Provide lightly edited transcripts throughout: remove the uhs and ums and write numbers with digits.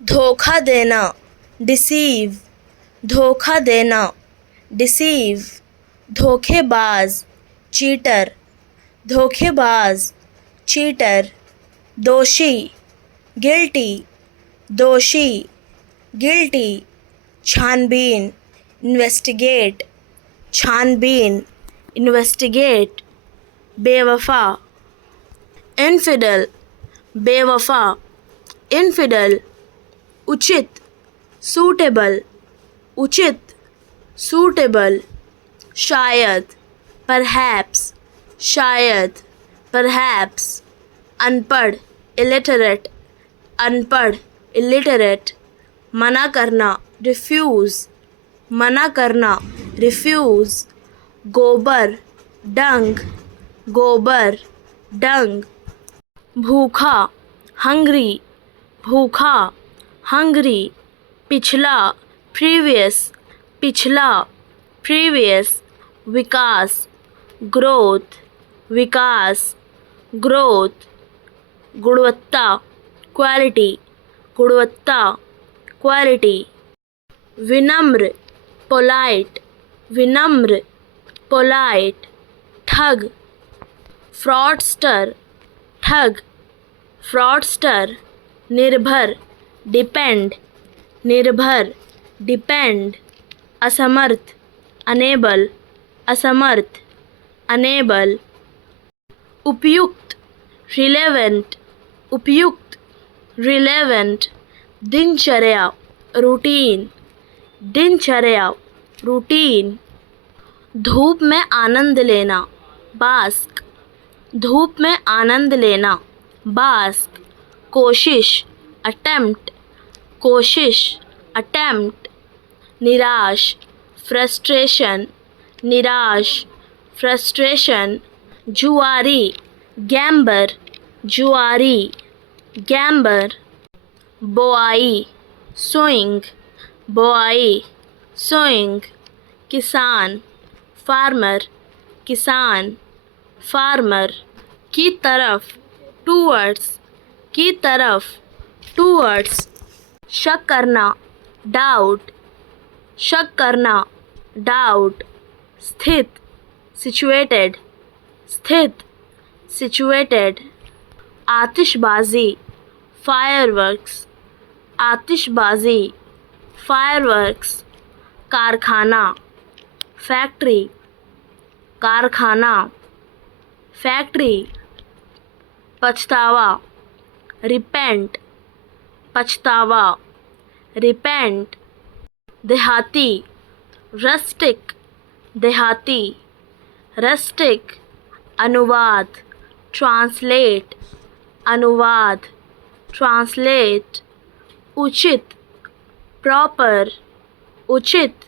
धोखा देना, डिसीव, धोखा देना, डिसीव, धोखेबाज, चीटर, धोखेबाज, चीटर, दोषी, गिल्टी, दोषी, गिल्टी, छानबीन, इन्वेस्टिगेट, छानबीन, इन्वेस्टिगेट, बेवफा, इनफिडल, बेवफा, इनफिडल, उचित, सूटेबल, उचित, सूटेबल, शायद, परहैप्स, शायद, परहैप्स, अनपढ़, इलिटरेट, अनपढ़, इलिटरेट, मना करना, रिफ्यूज़, मना करना, रिफ्यूज़, गोबर, डंग, गोबर, डंग, भूखा, हंग्री, भूखा, हंग्री, पिछला, प्रीवियस, पिछला, प्रीवियस, विकास, ग्रोथ, विकास, ग्रोथ, गुणवत्ता, क्वालिटी, गुणवत्ता, क्वालिटी, विनम्र, पोलाइट, विनम्र, पोलाइट, ठग, फ्रॉडस्टर, ठग, फ्रॉडस्टर, निर्भर, डिपेंड, निर्भर, डिपेंड, असमर्थ, अनेबल, असमर्थ, अनेबल, उपयुक्त, रिलेवेंट, उपयुक्त, रिलेवेंट, दिनचर्या, रूटीन, दिनचर्या, रूटीन, धूप में आनंद लेना, बास्क, धूप में आनंद लेना, बास्क, कोशिश, अटेम्प्ट, कोशिश, अटेम्प्ट, निराश, फ्रस्ट्रेशन, निराश, फ्रस्ट्रेशन, जुआरी, गैम्बर, जुआरी, गैम्बर, बोआई, सोइंग, बोआई, सोइंग, किसान, फार्मर, किसान, फार्मर, की तरफ, टूवर्ड्स, की तरफ, टूवर्ड्स, शक करना, डाउट, शक करना, डाउट, स्थित, सिचुएटेड, स्थित, सिचुएटेड, आतिशबाजी, फायरवर्क्स, आतिशबाजी, फायरवर्क्स, कारखाना, फैक्ट्री, कारखाना, फैक्ट्री, पछतावा, रिपेंट, पछतावा, रिपेंट, देहाती, रस्टिक, देहाती, रस्टिक, अनुवाद, ट्रांसलेट, अनुवाद, ट्रांसलेट, उचित, प्रॉपर, उचित,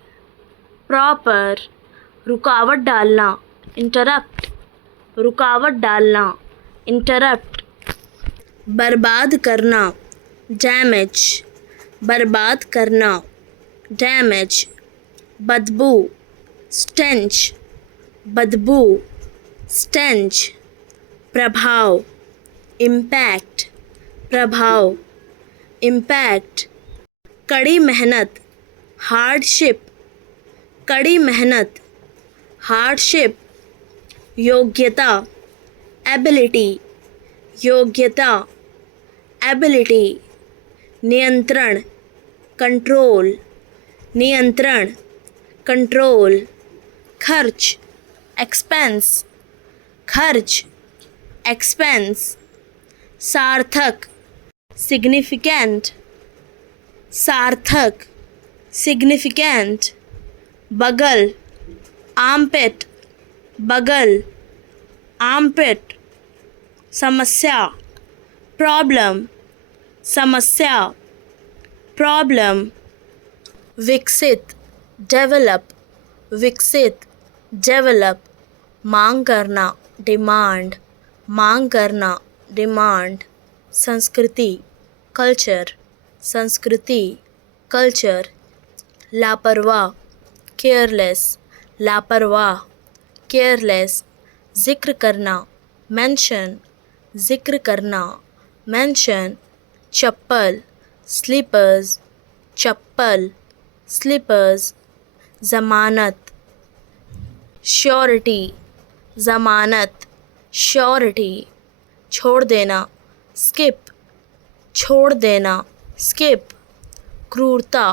प्रॉपर, रुकावट डालना, इंटरप्ट, रुकावट डालना, इंटरप्ट, बर्बाद करना, डैमेज, बर्बाद करना, डैमेज, बदबू, स्टेंच, बदबू, स्टेंच, प्रभाव, इम्पैक्ट, प्रभाव, इम्पैक्ट, कड़ी मेहनत, हार्डशिप, कड़ी मेहनत, हार्डशिप, योग्यता, एबिलिटी, योग्यता, एबिलिटी, नियंत्रण, कंट्रोल, नियंत्रण, कंट्रोल, खर्च, एक्सपेंस, खर्च, एक्सपेंस, सार्थक, सिग्निफिकेंट, सार्थक, सिग्निफिकेंट, बगल, आर्मपिट, बगल, आर्मपिट, समस्या, प्रॉब्लम, समस्या, प्रॉब्लम, विकसित, डेवलप, विकसित, डेवलप, मांग करना, डिमांड, मांग करना, डिमांड, संस्कृति, कल्चर, संस्कृति, कल्चर, लापरवाह, केयरलेस, लापरवाह, केयरलेस, जिक्र करना, मेंशन, जिक्र करना, मेंशन, चप्पल, स्लीपर्स, चप्पल, स्लीपर्स, ज़मानत, श्योरिटी, ज़मानत, श्योरिटी, छोड़ देना, स्किप, छोड़ देना, स्किप, क्रूरता,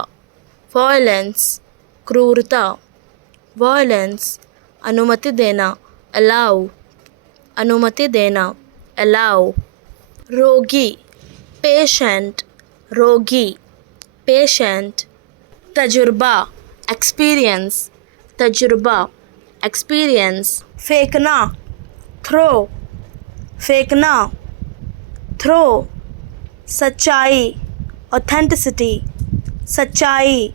वायलेंस, क्रूरता, वायलेंस, अनुमति देना, अलाउ, अनुमति देना, अलाउ, रोगी, पेशेंट, रोगी, पेशेंट, तजुर्बा, एक्सपीरियंस, तजुर्बा, एक्सपीरियंस, फेंकना, थ्रो, फेंकना, थ्रो, सच्चाई, ऑथेंटिसिटी, सच्चाई,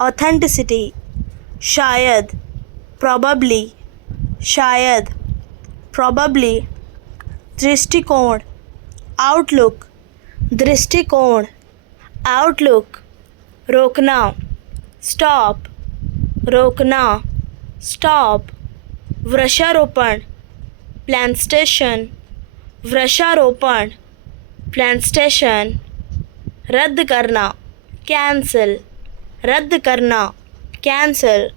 ऑथेंटिसिटी, शायद, probably, शायद, probably, दृष्टिकोण, आउटलुक, दृष्टिकोण, आउटलुक, रोकना, स्टॉप, रोकना, स्टॉप, वृक्षारोपण, प्लांटेशन, वृक्षारोपण, प्लांटेशन, रद्द करना, कैंसिल, रद्द करना, कैंसिल,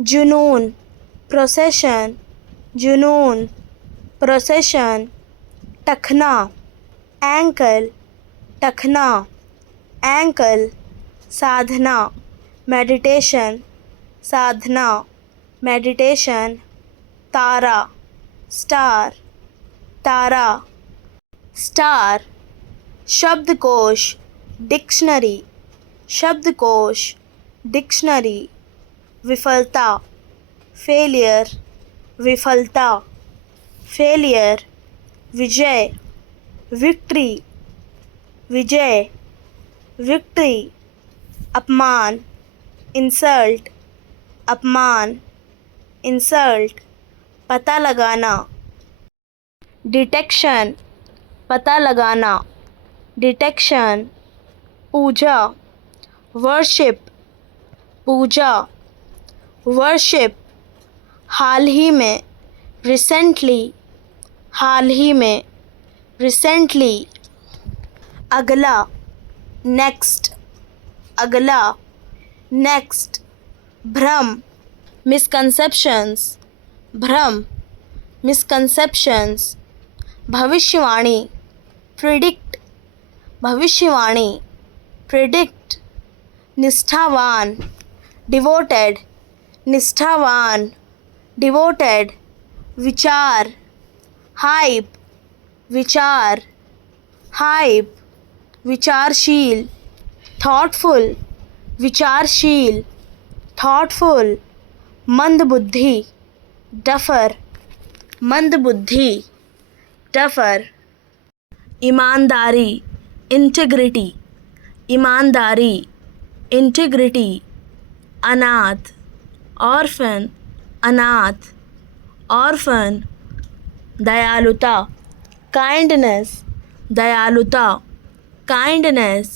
जुनून, प्रोसेशन, जुनून, प्रोसेशन, टखना, एंकल, टखना, एंकल, साधना, मेडिटेशन, साधना, मेडिटेशन, तारा, स्टार, तारा, स्टार, शब्दकोश, डिक्शनरी, शब्दकोश, डिक्शनरी, विफलता, फेलियर, विफलता, फेलियर, विजय, विक्ट्री, विजय, विक्ट्री, अपमान, इंसल्ट, अपमान, इंसल्ट, पता लगाना, डिटेक्शन, पता लगाना, डिटेक्शन, पूजा, वर्शिप, पूजा, वर्शिप, हाल ही में, रिसेंटली, हाल ही में, रिसेंटली, अगला, नेक्स्ट, अगला, नेक्स्ट, भ्रम, मिसकंसेप्शंस, भ्रम, मिसकंसेप्शंस, भविष्यवाणी, प्रिडिक्ट, भविष्यवाणी, प्रिडिक्ट, निष्ठावान, डिवोटेड, निष्ठावान, डिवोटेड, विचार, हाइप, विचार, हाइप, विचारशील, थॉटफुल, विचारशील, थॉटफुल, मंदबुद्धि, डफर, मंदबुद्धि, डफर, ईमानदारी, इंटीग्रिटी, ईमानदारी, इंटीग्रिटी, अनाथ, ऑर्फन, अनाथ, ऑर्फन, दयालुता, काइंडनेस, दयालुता, काइंडनेस,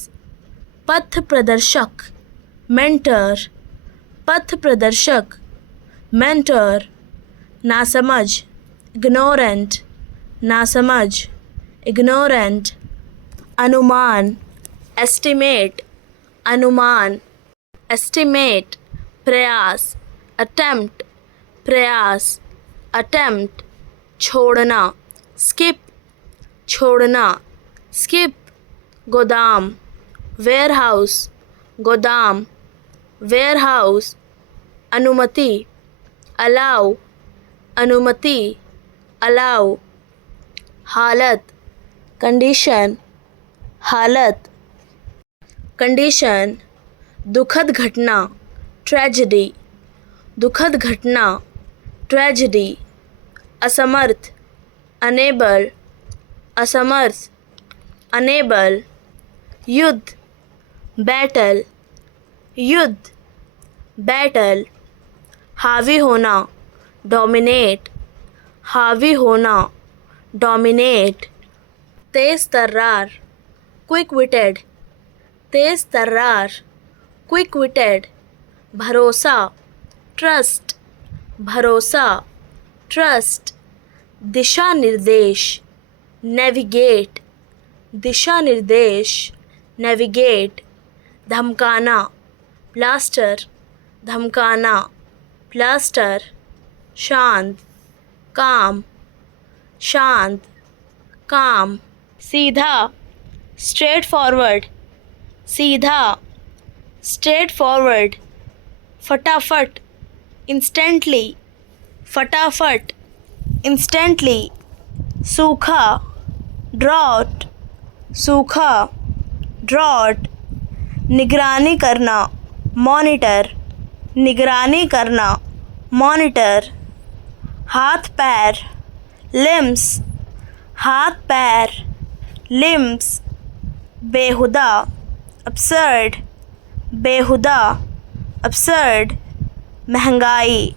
पथ प्रदर्शक, मेंटर, पथ प्रदर्शक, मेंटर, नासमझ, इग्नोरेंट, नासमझ, इग्नोरेंट, अनुमान, एस्टिमेट, अनुमान, एस्टिमेट, प्रयास, अटेम्प्ट, प्रयास, अटेम्प्ट, छोड़ना, स्किप, छोड़ना, स्किप, गोदाम, वेयरहाउस, गोदाम, वेयरहाउस, अनुमति, अलाउ, अनुमति, अलाउ, हालत, कंडीशन, हालत, कंडीशन, दुखद घटना, ट्रेजेडी, दुखद घटना, ट्रेजेडी, असमर्थ, अनेबल, असमर्थ, अनेबल, युद्ध, बैटल, युद्ध, बैटल, हावी होना, डोमिनेट, हावी होना, डोमिनेट, तेज तर्रार, क्विक विटेड, तेज तर्रार, क्विक विटेड, भरोसा, ट्रस्ट, भरोसा, ट्रस्ट, दिशा निर्देश, नेविगेट, दिशा निर्देश, navigate, धमकाना, plaster, धमकाना, plaster, शांत, calm, शांत, calm, सीधा, straight forward, सीधा, straight forward, फटाफट, instantly, फटाफट, instantly, सूखा, drought, सूखा, drought, निगरानी करना, monitor, निगरानी करना, monitor, हाथ पैर, limbs, हाथ पैर, limbs, बेहुदा, absurd, बेहुदा, absurd, महंगाई,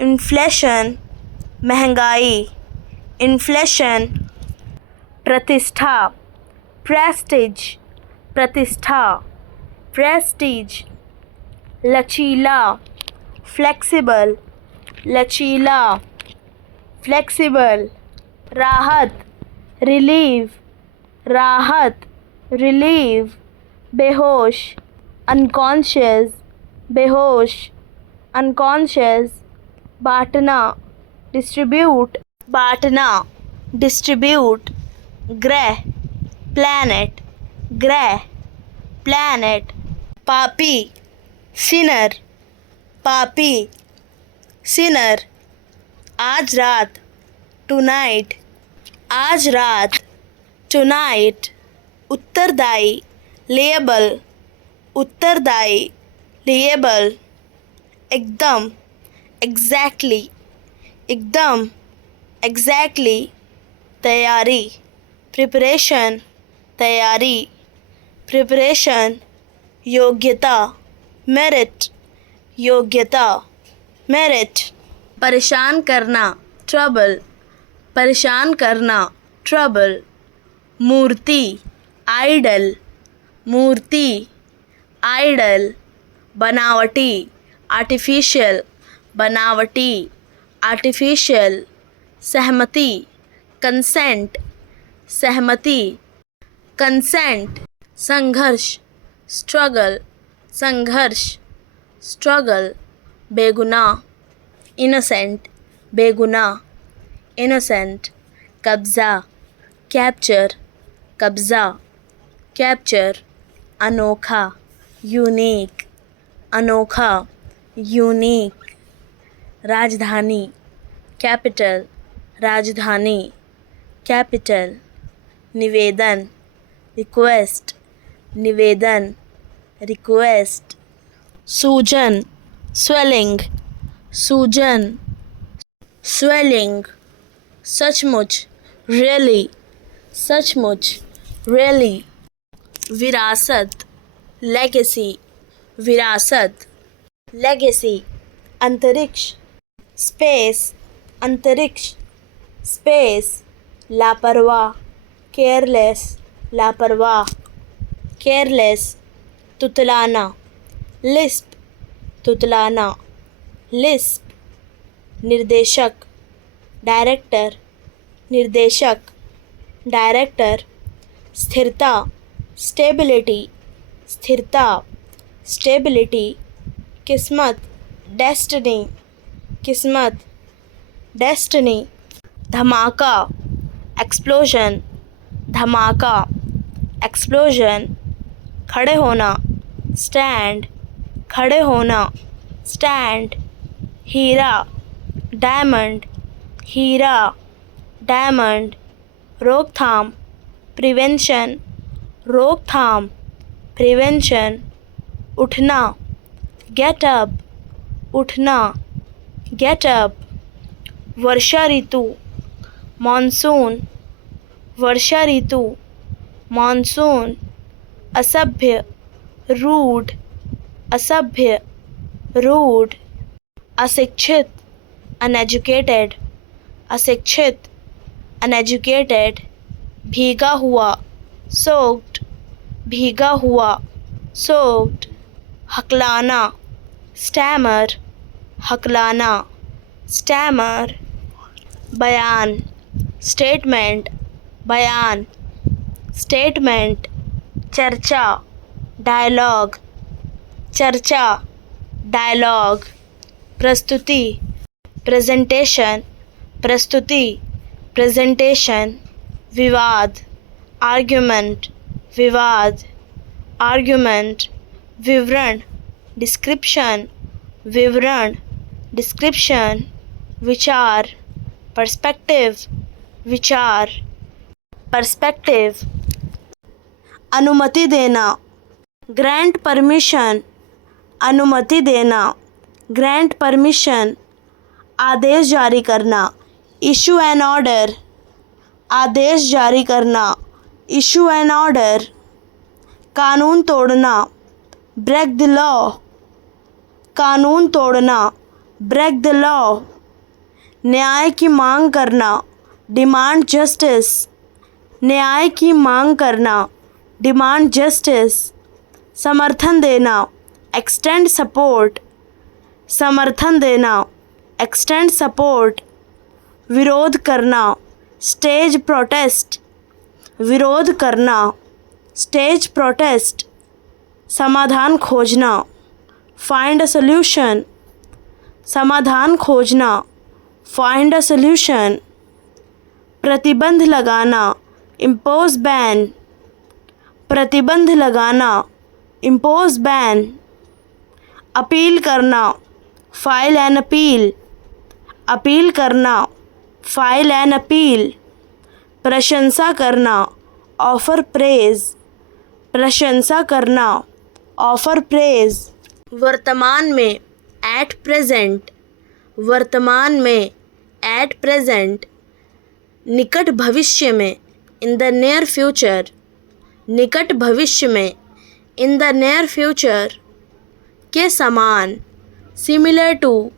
inflation, महंगाई, inflation, प्रतिष्ठा, prestige, प्रतिष्ठा, prestige, लचीला, flexible, लचीला, flexible, राहत, relieve, राहत, relieve, बेहोश, unconscious, बेहोश, unconscious, बांटना, distribute, बांटना, distribute, ग्रह, planet, ग्रह, planet, पापी, sinner, पापी, sinner, आज रात, tonight, आज रात, tonight, उत्तरदायी, liable, उत्तरदायी, liable, एकदम, exactly, एकदम, exactly, तैयारी, preparation, तैयारी, preparation, योग्यता, merit, योग्यता, merit, परेशान करना, trouble, परेशान करना, trouble, मूर्ति, idol, मूर्ति, idol, बनावटी, artificial, बनावटी, artificial, सहमति, consent, सहमति, consent, संघर्ष, struggle, संघर्ष, struggle, बेगुनाह, innocent, बेगुनाह, innocent, कब्जा, capture, कब्जा, capture, अनोखा, unique, अनोखा, unique, राजधानी, capital, राजधानी, capital, निवेदन, request, निवेदन, request, सूजन, swelling, सूजन, swelling, सचमुच, really, सचमुच, really, विरासत, legacy, विरासत, legacy, अंतरिक्ष, space, अंतरिक्ष, space, लापरवाह, careless, लापरवाह, careless, तुतलाना, lisp, तुतलाना, lisp, निर्देशक, डायरेक्टर, निर्देशक, डायरेक्टर, स्थिरता, स्टेबिलिटी, स्थिरता, स्टेबिलिटी, किस्मत, डेस्टिनी, किस्मत, डेस्टिनी, धमाका, एक्सप्लोजन, धमाका, एक्सप्लोजन, खड़े होना, स्टैंड, खड़े होना, स्टैंड, हीरा, डायमंड, हीरा, डायमंड, रोकथाम, प्रिवेंशन, रोकथाम, प्रिवेंशन, उठना, गेट अप, उठना, गेट अप, वर्षा ऋतु, मॉनसून, वर्षा ऋतु, मॉनसून, असभ्य, रूड, असभ्य, रूड, अशिक्षित, अनएजुकेटेड, अशिक्षित, अनएजुकेटेड, भीगा हुआ, सोक्ड, भीगा हुआ, सोक्ड, हकलाना, स्टैमर, हकलाना, स्टैमर, बयान, स्टेटमेंट, बयान, स्टेटमेंट, चर्चा, डायलॉग, चर्चा, डायलॉग, प्रस्तुति, प्रेजेंटेशन, प्रस्तुति, प्रेजेंटेशन, विवाद, आर्ग्यूमेंट, विवाद, आर्ग्यूमेंट, विवरण, डिस्क्रिप्शन, विवरण, डिस्क्रिप्शन, विचार, पर्सपेक्टिव, विचार, पर्सपेक्टिव, अनुमति देना, ग्रांट परमिशन, अनुमति देना, ग्रांट परमिशन, आदेश जारी करना, इशू एन ऑर्डर, आदेश जारी करना, इशू एन ऑर्डर, कानून तोड़ना, ब्रेक द लॉ, कानून तोड़ना, ब्रेक द लॉ, न्याय की मांग करना, डिमांड जस्टिस, न्याय की मांग करना, डिमांड जस्टिस, समर्थन देना, एक्सटेंड सपोर्ट, समर्थन देना, एक्सटेंड सपोर्ट, विरोध करना, स्टेज प्रोटेस्ट, विरोध करना, स्टेज प्रोटेस्ट, समाधान खोजना, फाइंड अ सॉल्यूशन, समाधान खोजना, फाइंड अ सॉल्यूशन, प्रतिबंध लगाना, इम्पोज बैन, प्रतिबंध लगाना, इम्पोज बैन, अपील करना, फाइल एन अपील, अपील करना, फाइल एन अपील, प्रशंसा करना, ऑफर प्रेज, प्रशंसा करना, ऑफर प्रेज, वर्तमान में, एट प्रेजेंट, वर्तमान में, एट प्रेजेंट, निकट भविष्य में, इन द नियर फ्यूचर, निकट भविष्य में, इन द नियर फ्यूचर, के समान, सिमिलर टू,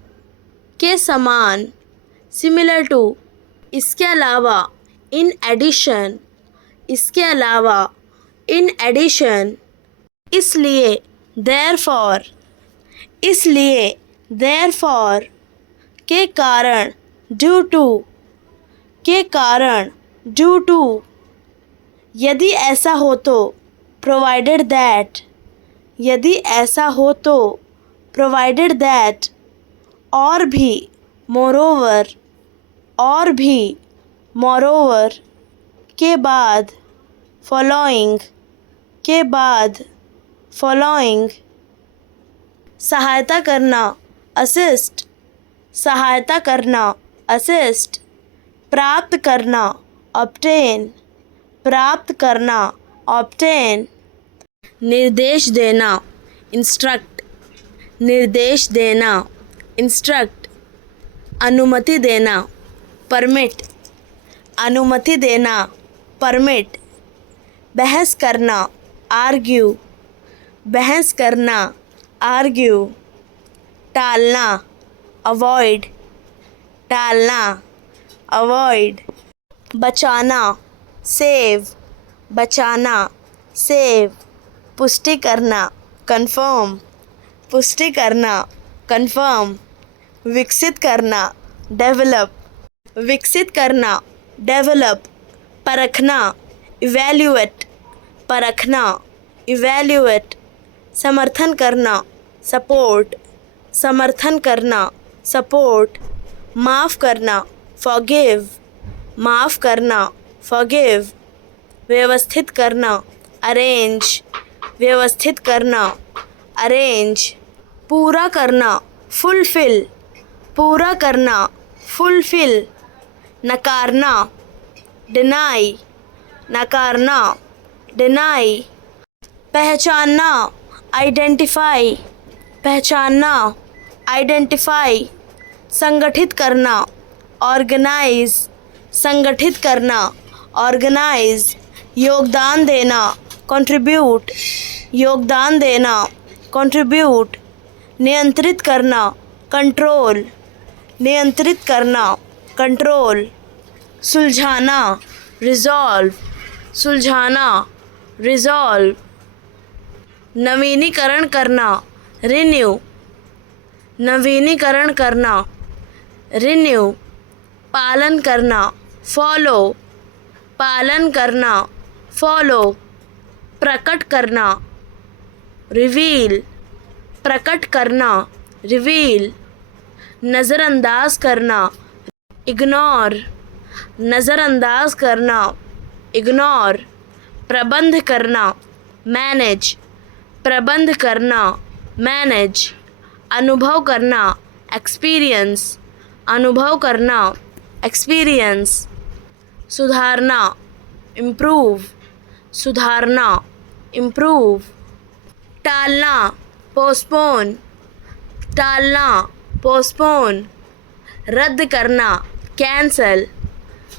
के समान, सिमिलर टू, इसके अलावा, इन एडिशन, इसके अलावा, इन एडिशन, इसलिए, देयरफॉर, इसलिए, देयरफॉर, के कारण, ड्यू टू, के कारण, ड्यू टू, यदि ऐसा हो तो, प्रोवाइडेड दैट, यदि ऐसा हो तो, प्रोवाइडेड दैट, और भी, मोरोवर, और भी, मोरोवर, के बाद, फॉलोइंग, के बाद, फॉलोइंग, सहायता करना, असिस्ट, सहायता करना, असिस्ट, प्राप्त करना, ऑब्टेन, प्राप्त करना, ऑब्टेन, निर्देश देना, इंस्ट्रक्ट, निर्देश देना, इंस्ट्रक्ट, अनुमति देना, परमिट, अनुमति देना, परमिट, बहस करना, आर्ग्यू, बहस करना, आर्ग्यू, टालना, अवॉइड, टालना, अवॉइड, बचाना, सेव, बचाना, सेव, पुष्टि करना, कंफर्म, पुष्टि करना, कंफर्म, विकसित करना, डेवलप, विकसित करना, डेवलप, परखना, इवैल्यूएट, परखना, इवैल्यूएट, समर्थन करना, सपोर्ट, समर्थन करना, सपोर्ट, माफ़ करना, फॉरगिव, माफ़ करना, फॉरगिव, व्यवस्थित करना, अरेंज, व्यवस्थित करना, अरेंज, पूरा करना, फुलफिल, पूरा करना, फुलफिल, नकारना, डिनाई, नकारना, डिनाई, पहचानना, आइडेंटिफाई, पहचानना, आइडेंटिफाई, संगठित करना, ऑर्गेनाइज, संगठित करना, ऑर्गेनाइज, योगदान देना, कंट्रीब्यूट, योगदान देना, कंट्रीब्यूट, नियंत्रित करना, कंट्रोल, नियंत्रित करना, कंट्रोल, सुलझाना, रिजॉल्व, सुलझाना, रिजॉल्व, नवीनीकरण करना, रिन्यू, नवीनीकरण करना, रिन्यू, पालन करना, फॉलो, पालन करना, फॉलो, प्रकट करना, रिवील, प्रकट करना, रिवील, नज़रअंदाज करना, इग्नोर, नज़रअंदाज करना, इग्नोर, प्रबंध करना, मैनेज, प्रबंध करना, मैनेज, अनुभव करना, एक्सपीरियंस, अनुभव करना, एक्सपीरियंस, सुधारना, इम्प्रूव, सुधारना, इम्प्रूव, टालना, पोस्टपोन, टालना, पोस्टपोन, रद्द करना, कैंसल,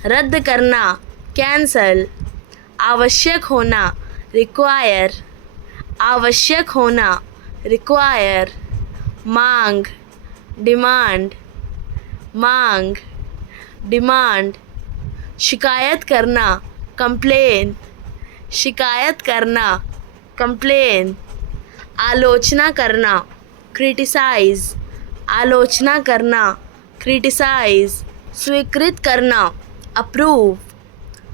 रद्द करना, कैंसल, आवश्यक होना, रिक्वायर, आवश्यक होना, रिक्वायर, मांग, डिमांड, मांग, डिमांड, शिकायत करना, कंप्लेन, शिकायत करना, कंप्लेन, आलोचना करना, क्रिटिसाइज, आलोचना करना, क्रिटिसाइज, स्वीकृत करना, अप्रूव,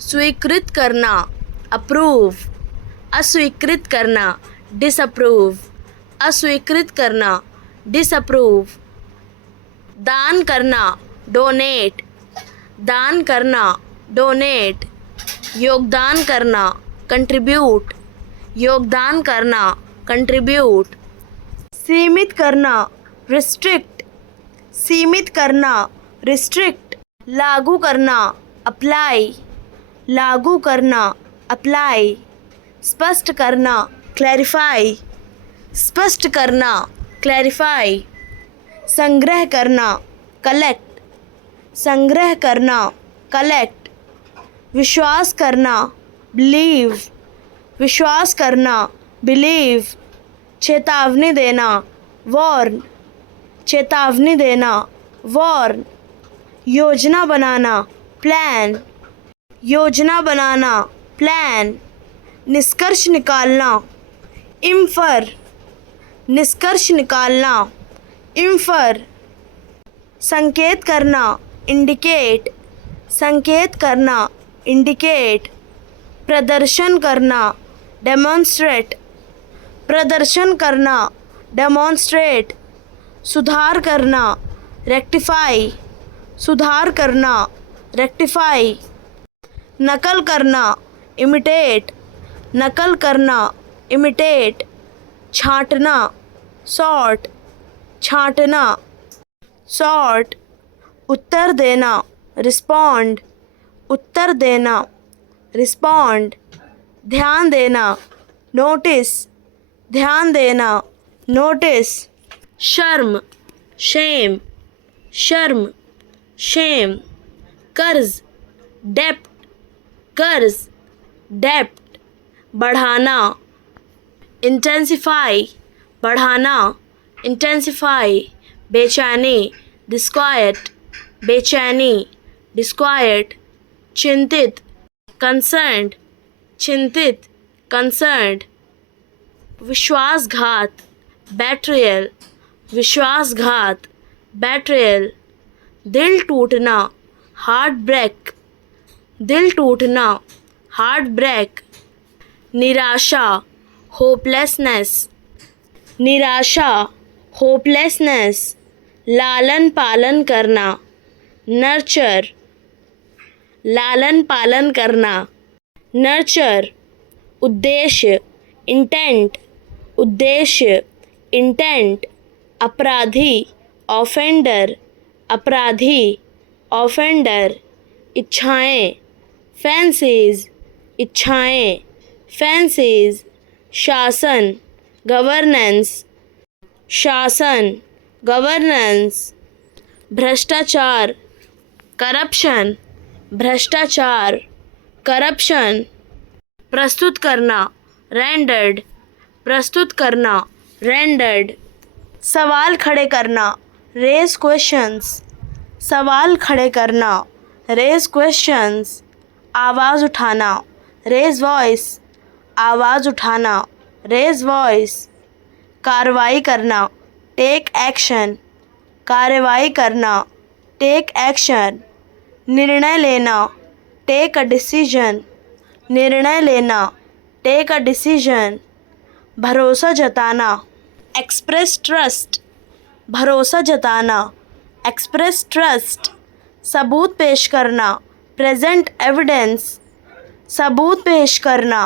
स्वीकृत करना, अप्रूव, अस्वीकृत करना, डिसअप्रूव, अस्वीकृत करना, डिसअप्रूव, दान करना, डोनेट, दान करना, डोनेट, योगदान करना, कंट्रीब्यूट, योगदान करना, कंट्रीब्यूट, सीमित करना, रिस्ट्रिक्ट, सीमित करना, रिस्ट्रिक्ट, लागू करना, अप्लाई, लागू करना, अप्लाई, स्पष्ट करना, क्लैरिफाई, स्पष्ट करना, क्लैरिफाई, संग्रह करना, कलेक्ट, संग्रह करना, कलेक्ट, विश्वास करना, बिलीव, विश्वास करना, बिलीव, चेतावनी देना, वार्न, चेतावनी देना, वार्न, योजना बनाना, प्लान, योजना बनाना, प्लान, निष्कर्ष निकालना, इन्फर, निष्कर्ष निकालना, इन्फर, संकेत करना, इंडिकेट, संकेत करना, इंडिकेट, प्रदर्शन करना, डेमोन्स्ट्रेट, प्रदर्शन करना, डेमोन्स्ट्रेट, सुधार करना, रेक्टिफाई, सुधार करना, रेक्टिफाई, नकल करना, इमिटेट, नकल करना, इमिटेट, छांटना, सॉर्ट, छांटना, सॉर्ट, उत्तर देना, रिस्पॉन्ड, उत्तर देना, रिस्पॉन्ड, ध्यान देना, नोटिस, ध्यान देना, नोटिस, शर्म, शेम, शर्म, शेम, कर्ज, डेप्ट, कर्ज, डेप्ट, बढ़ाना, इंटेंसिफाई, बढ़ाना, इंटेंसिफाई, बेचैनी, डिस्क्वाइट, बेचैनी, डिस्क्वाइट, चिंतित, कंसर्न्ड, चिंतित, कंसर्न्ड, विश्वासघात, बेट्रियल, विश्वासघात, बेट्रियल, दिल टूटना, हार्ट ब्रेक, दिल टूटना, हार्ट ब्रेक, निराशा, होपलेसनेस, निराशा, होपलेसनेस, लालन पालन करना, नर्चर, लालन पालन करना, नर्चर, उद्देश्य, इंटेंट, उद्देश्य, इंटेंट, अपराधी, ऑफेंडर, अपराधी, ऑफेंडर, इच्छाएं, फैंसीज, इच्छाएं, फैंसीज, शासन, गवर्नेंस, शासन, गवर्नेंस, भ्रष्टाचार, करप्शन, भ्रष्टाचार, करप्शन, प्रस्तुत करना, रेंडर्ड, प्रस्तुत करना, रेंडर्ड, सवाल खड़े करना, रेज क्वेश्चंस, सवाल खड़े करना, रेज क्वेश्चंस, आवाज़ उठाना, रेज वॉइस, आवाज़ उठाना, रेज वॉइस, कार्रवाई करना, टेक एक्शन, कार्रवाई करना, टेक एक्शन, निर्णय लेना, टेक अ डिसीजन, निर्णय लेना, टेक अ डिसीजन, भरोसा जताना, एक्सप्रेस ट्रस्ट, भरोसा जताना, एक्सप्रेस ट्रस्ट, सबूत पेश करना, प्रेजेंट एविडेंस, सबूत पेश करना,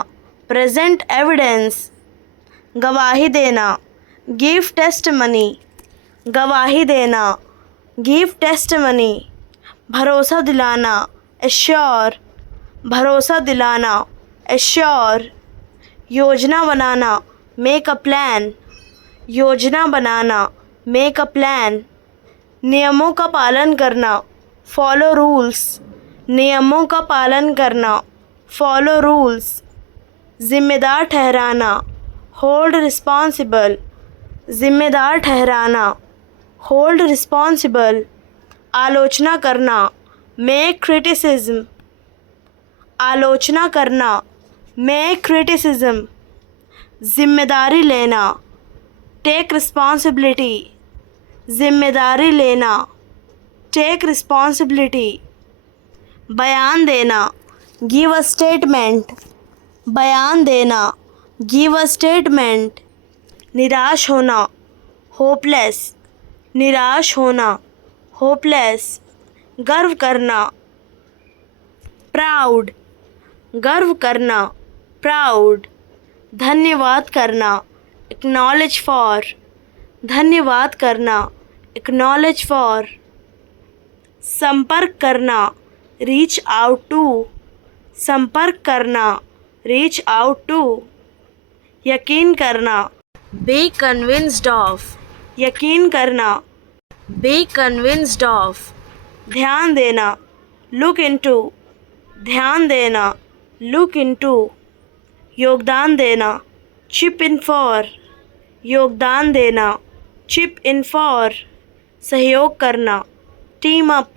प्रेजेंट एविडेंस, गवाही देना, गिव टेस्टमनी, गवाही देना, गिव टेस्टमनी, भरोसा दिलाना, एश्योर, भरोसा दिलाना, एश्योर, योजना बनाना, मेक अ प्लान, योजना बनाना, मेक अ प्लान, नियमों का पालन करना, फॉलो रूल्स, नियमों का पालन करना, फॉलो रूल्स, जिम्मेदार ठहराना, होल्ड रिस्पॉन्सिबल, जिम्मेदार ठहराना, होल्ड रिस्पॉन्सिबल, आलोचना करना, मेक क्रिटिसिज्म, आलोचना करना, मेक क्रिटिसिज्म, जिम्मेदारी लेना, टेक रिस्पॉन्सिबिलिटी, जिम्मेदारी लेना, टेक रिस्पॉन्सिबिलिटी, बयान देना, गिव अ स्टेटमेंट, बयान देना, गिव अ स्टेटमेंट, निराश होना, होपलेस, निराश होना, होपलेस, गर्व करना, प्राउड, गर्व करना, प्राउड, धन्यवाद करना, एक्नॉलेज फॉर, धन्यवाद करना, एक्नॉलेज फॉर, संपर्क करना, रीच आउट टू, संपर्क करना, रीच आउट टू, यकीन करना, बी कन्विंस्ड ऑफ, यकीन करना, बी कन्विंस्ड ऑफ, ध्यान देना, लुक इनटू, ध्यान देना, लुक इनटू, योगदान देना, चिप इन फॉर, योगदान देना, चिप इन फॉर, सहयोग करना, टीम अप,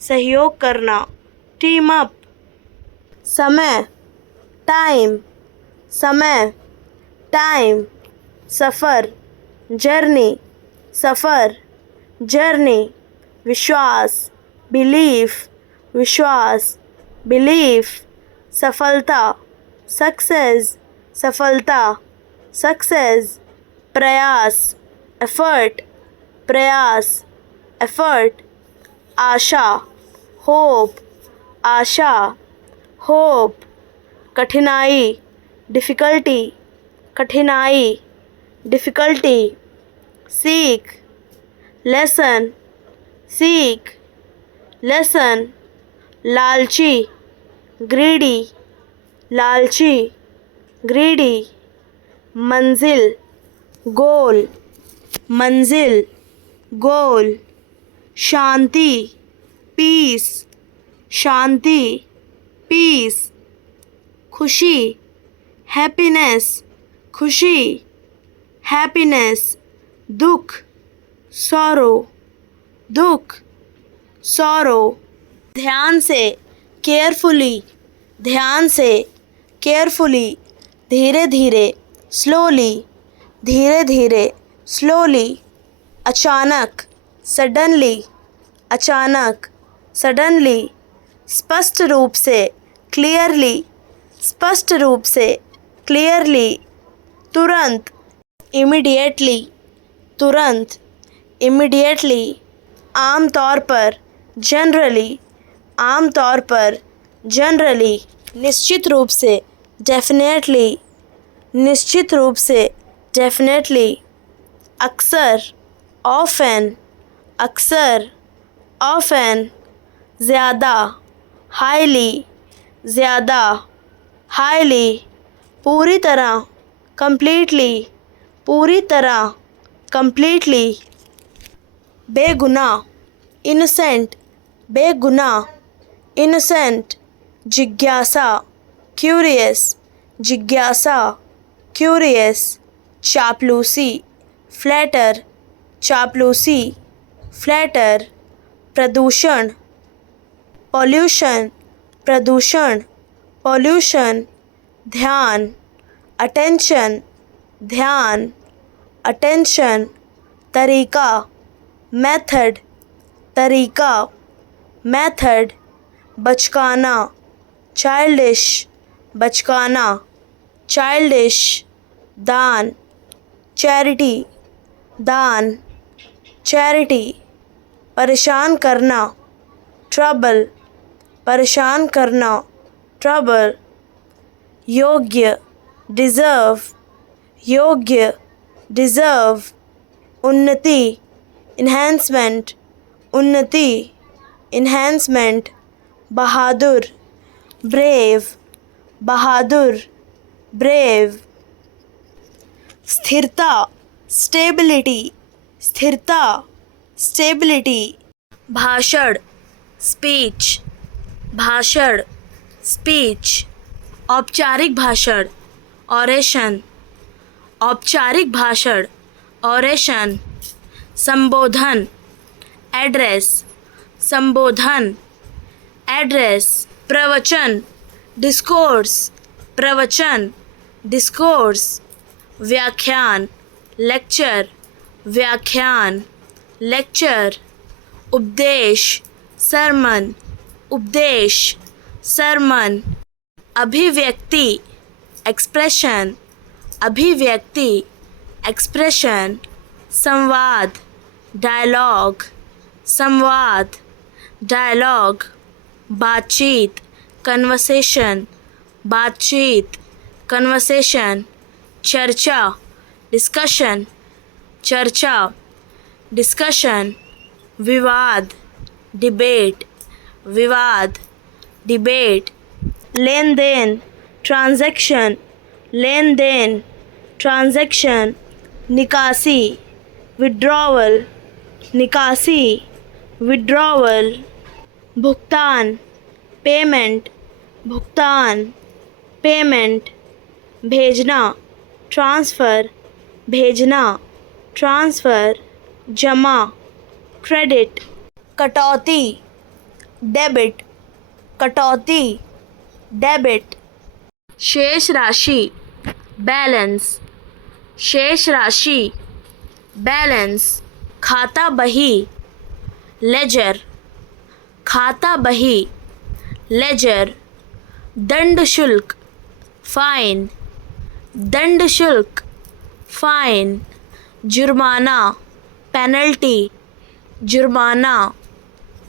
सहयोग करना, टीम अप, समय, टाइम, समय, टाइम, सफ़र, जर्नी, सफ़र, जर्नी, विश्वास, बिलीफ, विश्वास, बिलीफ, सफलता, सक्सेस, सफलता, सक्सेस, प्रयास, एफर्ट, प्रयास, एफर्ट, आशा, होप, आशा, होप, कठिनाई, डिफ़िकल्टी, कठिनाई, डिफ़िकल्टी, सीख, लेसन, सीख, लेसन, लालची, ग्रीडी, लालची, ग्रीडी, मंजिल, गोल, मंजिल, गोल, शांति, पीस, शांति, पीस, खुशी, हैप्पीनेस, खुशी, हैप्पीनेस, दुख, सॉरो, दुख, सॉरो, ध्यान से, केयरफुली, ध्यान से, केयरफुली, धीरे धीरे, स्लोली, धीरे धीरे, स्लोली, अचानक, सडनली, अचानक, सडनली, स्पष्ट रूप से, क्लियरली, स्पष्ट रूप से, क्लियरली, तुरंत, इमीडिएटली, तुरंत, इमीडिएटली, आम तौर पर, जनरली, आम तौर पर, जनरली, निश्चित रूप से, डेफिनेटली, निश्चित रूप से, डेफिनेटली, अक्सर, ऑफन, अक्सर, ऑफन, ज़्यादा, हाईली, ज़्यादा, हाईली, पूरी तरह, कंप्लीटली, पूरी तरह, कंप्लीटली, बेगुनाह, इनोसेंट, बेगुनाह, इनोसेंट, जिज्ञासा, क्यूरियस, जिज्ञासा, क्यूरियस, चापलूसी, फ्लैटर, चापलूसी, फ्लैटर, प्रदूषण, पॉल्यूशन, प्रदूषण, पॉल्यूशन, ध्यान, अटेंशन, ध्यान, अटेंशन, तरीका, मेथड, तरीका, मेथड, बचकाना, चाइल्डिश, बचकाना, childish, दान, charity, दान, charity, परेशान करना, trouble, परेशान करना, trouble, योग्य, deserve, योग्य, deserve, उन्नति, enhancement, उन्नति, enhancement, बहादुर, brave, बहादुर, brave, स्थिरता, stability, स्थिरता, stability, भाषण, speech, भाषण, speech, औपचारिक भाषण, oration, औपचारिक भाषण, oration, संबोधन, एड्रेस, संबोधन, एड्रेस, प्रवचन, डिस्कोर्स, प्रवचन, डिस्कोर्स, व्याख्यान, लेक्चर, व्याख्यान, लेक्चर, उपदेश, सरमन, उपदेश, सरमन, अभिव्यक्ति, एक्सप्रेशन, अभिव्यक्ति, एक्सप्रेशन, संवाद, डायलॉग, संवाद, डायलॉग, बातचीत, कन्वर्सेशन, बातचीत, कन्वर्सेशन, चर्चा, डिस्कशन, चर्चा, डिस्कशन, विवाद, डिबेट, विवाद, डिबेट, लेन देन, ट्रांजैक्शन, लेन देन, ट्रांजैक्शन, निकासी, विड्रॉवल, निकासी, विड्रॉवल, भुगतान, पेमेंट, भुगतान, पेमेंट, भेजना, ट्रांसफ़र, भेजना, ट्रांसफ़र, जमा, क्रेडिट, कटौती, डेबिट, कटौती, डेबिट, शेष राशि, बैलेंस, शेष राशि, बैलेंस, खाता बही, लेजर, खाता बही, लेजर, दंड शुल्क, फाइन, दंड शुल्क, फाइन, जुर्माना, पेनल्टी, जुर्माना,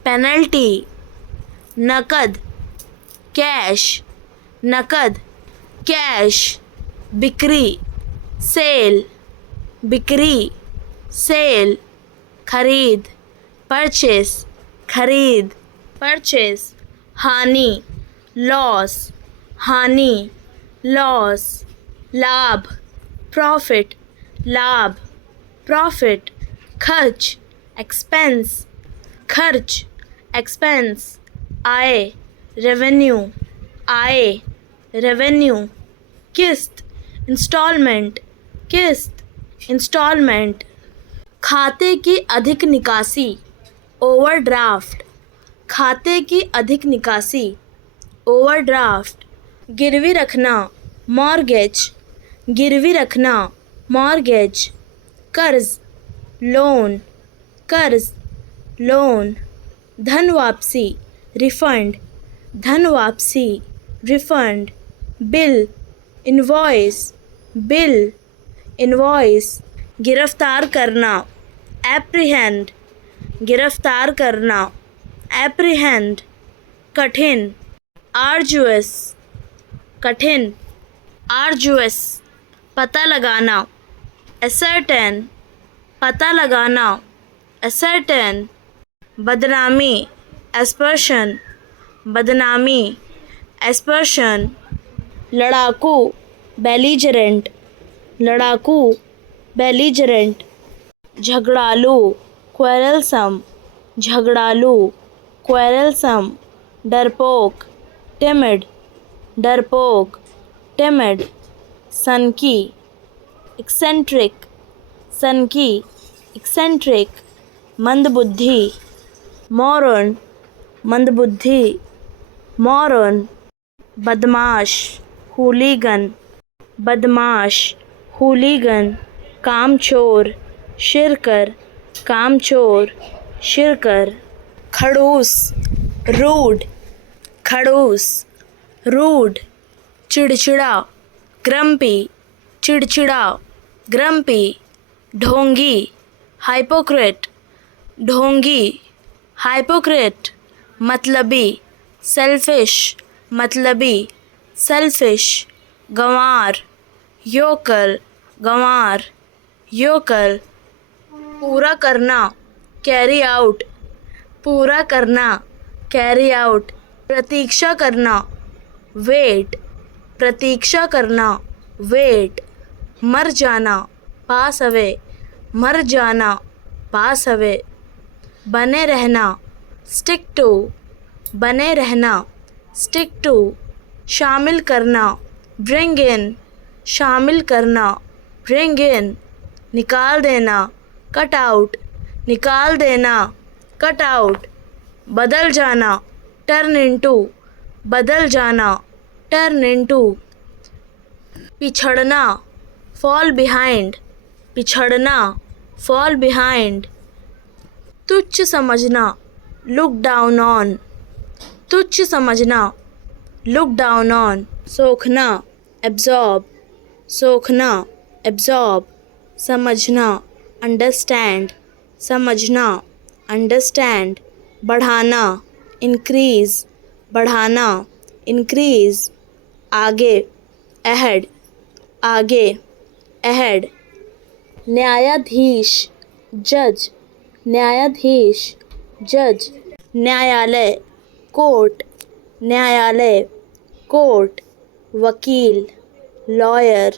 पेनल्टी, नकद, कैश, नकद, कैश, बिक्री, सेल, बिक्री, सेल, खरीद, परचेस, खरीद, परचेस, हानि, लॉस, हानि, लॉस, लाभ, प्रॉफिट, लाभ, प्रॉफिट, खर्च, एक्सपेंस, खर्च, एक्सपेंस, आय, रेवेन्यू, आय, रेवेन्यू, किस्त, इंस्टॉलमेंट, किस्त, इंस्टॉलमेंट, खाते की अधिक निकासी, ओवरड्राफ्ट, खाते की अधिक निकासी, ओवरड्राफ्ट, गिरवी रखना, मॉर्गेज, गिरवी रखना, मॉर्गेज, कर्ज, लोन, कर्ज, लोन, धन वापसी, रिफंड, धन वापसी, refund, bill, invoice, bill, invoice, गिरफ्तार करना, एप्रीहेंड, गिरफ्तार करना, एप्रीहेंड, कठिन, आर्जुअस, कठिन, आर्जुअस, पता लगाना, ascertain, पता लगाना, ascertain, बदनामी, aspersion, बदनामी, aspersion, लड़ाकू, belligerent, लड़ाकू, belligerent, झगड़ालू, quarrelsome, झगड़ालू, quarrelsome, डरपोक, timid, डरपोक, timid, सनकी, eccentric, सनकी, eccentric, मंदबुद्धि, moron, मंदबुद्धि, moron, बदमाश, hooligan, बदमाश, hooligan, कामचोर, शिरकर, कामचोर, शिरकर, खड़ूस, रूड, खड़ूस, रूड, चिड़चिड़ा, ग्रम्पी चिड़चिड़ा, ग्रम्पी ढोंगी हाइपोक्रेट, ढोंगी हाइपोक्रेट मतलबी सेल्फिश, मतलबी सेल्फिश गंवार योकल, गंवार योकल पूरा करना कैरी आउट, पूरा करना कैरी आउट प्रतीक्षा करना वेट, प्रतीक्षा करना वेट मर जाना पास अवे, मर जाना पास अवे बने रहना स्टिक टू, बने रहना स्टिक टू शामिल करना ब्रिंग इन, शामिल करना ब्रिंग इन निकाल देना कट आउट, निकाल देना कट आउट बदल जाना टर्न इनटू, बदल जाना टर्न इनटू पिछड़ना फॉल बिहाइंड, पिछड़ना फॉल बिहाइंड तुच्छ समझना लुक डाउन ऑन, तुच्छ समझना लुक डाउन ऑन सोखना एब्जॉर्ब, सोखना एब्जॉर्ब समझना अंडरस्टैंड, समझना अंडरस्टैंड बढ़ाना इंक्रीज, बढ़ाना इंक्रीज आगे अहेड, आगे अहेड न्यायाधीश जज, न्यायाधीश जज न्यायालय कोर्ट, न्यायालय कोर्ट वकील लॉयर,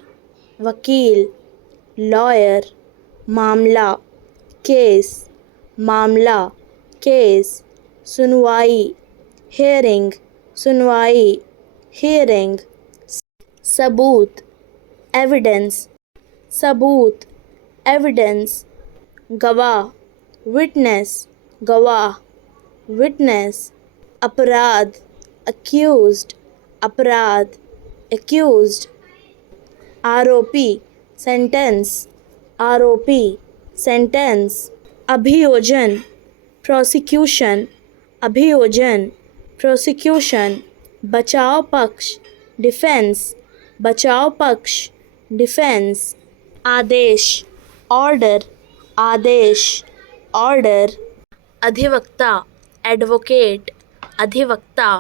वकील लॉयर मामला केस, मामला केस सुनवाई हेयरिंग, सुनवाई हेयरिंग सबूत एविडेंस, सबूत एविडेंस गवाह विटनेस, गवाह विटनेस अपराध अक्यूज्ड, अपराध अक्यूज्ड आरोपी सेंटेंस, आरोपी सेंटेंस अभियोजन प्रोसिक्यूशन, अभियोजन प्रोसिक्यूशन बचाव पक्ष डिफेंस, बचाव पक्ष डिफेंस आदेश ऑर्डर, आदेश ऑर्डर अधिवक्ता एडवोकेट, अधिवक्ता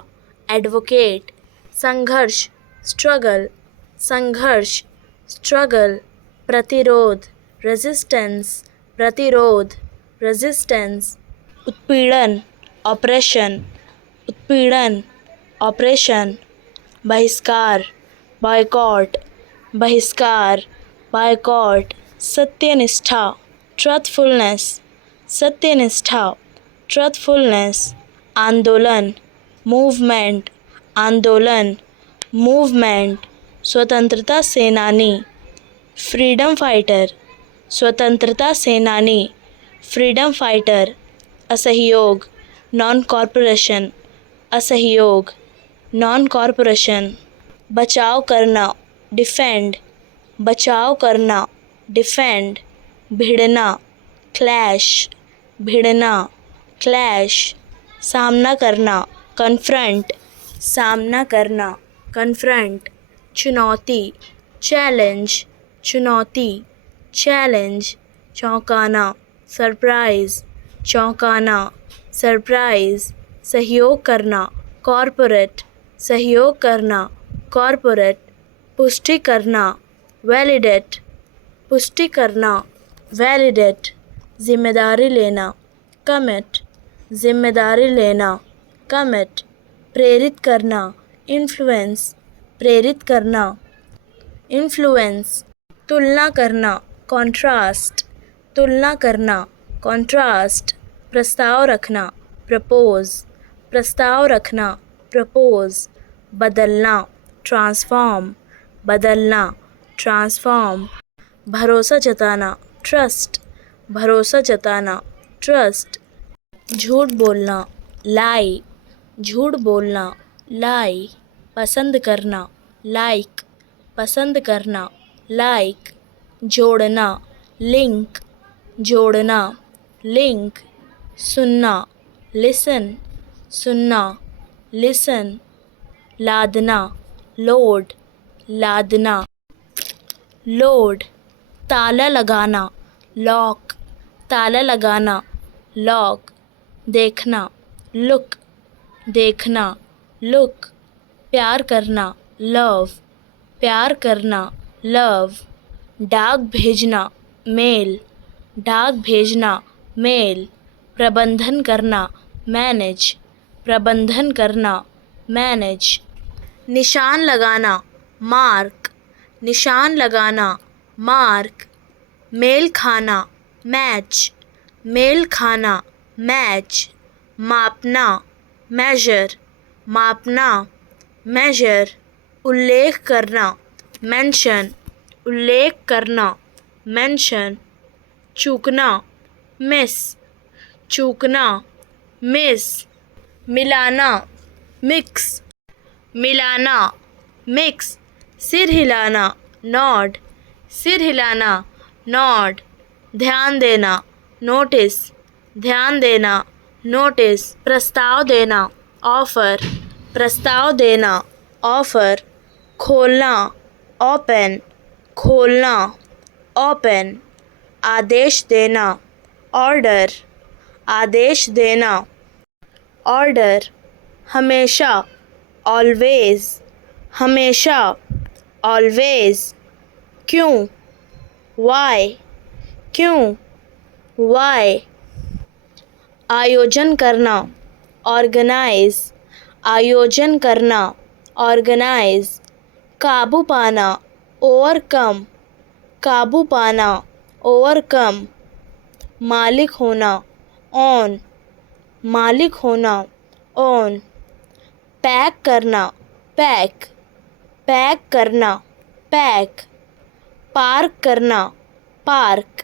एडवोकेट संघर्ष स्ट्रगल, संघर्ष स्ट्रगल प्रतिरोध रेजिस्टेंस, प्रतिरोध रेजिस्टेंस उत्पीड़न ऑपरेशन, उत्पीड़न ऑपरेशन बहिष्कार बॉयकॉट, बहिष्कार बॉयकॉट सत्यनिष्ठा ट्रथफुलनेस, सत्यनिष्ठा ट्रथफुलनेस आंदोलन मूवमेंट, आंदोलन मूवमेंट स्वतंत्रता सेनानी फ्रीडम फाइटर, स्वतंत्रता सेनानी फ्रीडम फाइटर असहयोग नॉन कॉरपोरेशन, असहयोग नॉन कॉरपोरेशन बचाव करना डिफेंड, बचाव करना डिफेंड भिड़ना क्लैश, भिड़ना क्लैश सामना करना कन्फ्रंट, सामना करना कन्फ्रंट चुनौती चैलेंज, चुनौती चैलेंज चौंकाना सरप्राइज, चौंकाना सरप्राइज सहयोग करना कॉरपोरेट, सहयोग करना कॉरपोरेट पुष्टि करना वैलिडेट, पुष्टि करना वैलिडेट जिम्मेदारी लेना कमिट, जिम्मेदारी लेना कमिट प्रेरित करना इन्फ्लुएंस, प्रेरित करना इन्फ्लुएंस तुलना करना कॉन्ट्रास्ट, तुलना करना कॉन्ट्रास्ट प्रस्ताव रखना प्रपोज, प्रस्ताव रखना प्रपोज बदलना ट्रांसफॉर्म, बदलना ट्रांसफॉर्म भरोसा जताना ट्रस्ट, भरोसा जताना ट्रस्ट झूठ बोलना लाई, झूठ बोलना लाई पसंद करना लाइक, पसंद करना लाइक जोड़ना लिंक, जोड़ना लिंक सुनना लिसन, सुनना लिसन लादना लोड, लादना लोड, ताला लगाना, लॉक, ताला लगाना, लॉक, देखना, लुक, देखना, लुक, प्यार करना, लव, प्यार करना, लव, डाक भेजना, मेल, डाक भेजना, मेल, प्रबंधन करना, मैनेज, प्रबंधन करना, मैनेज, निशान लगाना, मार्क, निशान लगाना, मार्क, मेल खाना, मैच, मेल खाना, मैच, मापना, मेजर, मापना, मेजर, उल्लेख करना, मेंशन, उल्लेख करना, मेंशन, चूकना, मिस, चूकना, मिस, मिलाना, मिक्स, मिलाना, मिक्स, सिर हिलाना, नॉड, सिर हिलाना, नॉड, ध्यान देना, नोटिस, ध्यान देना, नोटिस, प्रस्ताव देना, ऑफर, प्रस्ताव देना, ऑफर, खोलना, ओपन, खोलना, ओपन, आदेश देना, ऑर्डर, आदेश देना, ऑर्डर, हमेशा, ऑलवेज, हमेशा, ऑलवेज, क्यों, वाई, क्यों, वाई, आयोजन करना, ऑर्गेनाइज, आयोजन करना, ऑर्गेनाइज, काबू पाना, ओवरकम, काबू पाना, ओवरकम, मालिक होना, ऑन, मालिक होना, ऑन, पैक करना, पैक, पैक करना, पैक, पार्क करना, पार्क,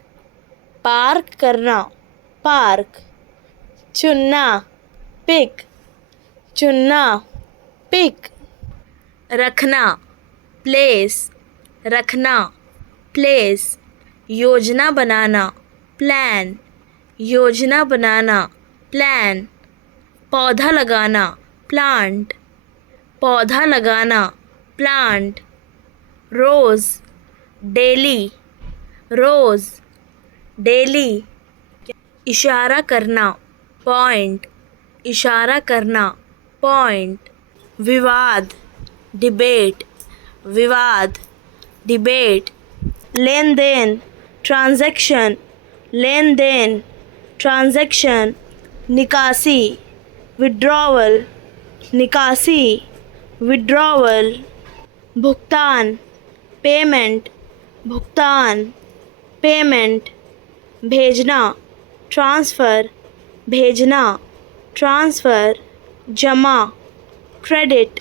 पार्क करना, पार्क, चुनना, पिक, चुनना, पिक, रखना, प्लेस, रखना, प्लेस, योजना बनाना, प्लान, योजना बनाना, प्लान, पौधा लगाना, प्लांट, पौधा लगाना, प्लांट, रोज़, डेली, रोज़, डेली, इशारा करना, पॉइंट, इशारा करना, पॉइंट, विवाद, डिबेट, विवाद, डिबेट, लेन देन, ट्रांजैक्शन, लेन देन, ट्रांजैक्शन, निकासी, विड्रॉवल, निकासी, विड्रॉवल, भुगतान, पेमेंट, भुगतान, पेमेंट, भेजना, ट्रांसफ़र, भेजना, ट्रांसफ़र, जमा, क्रेडिट,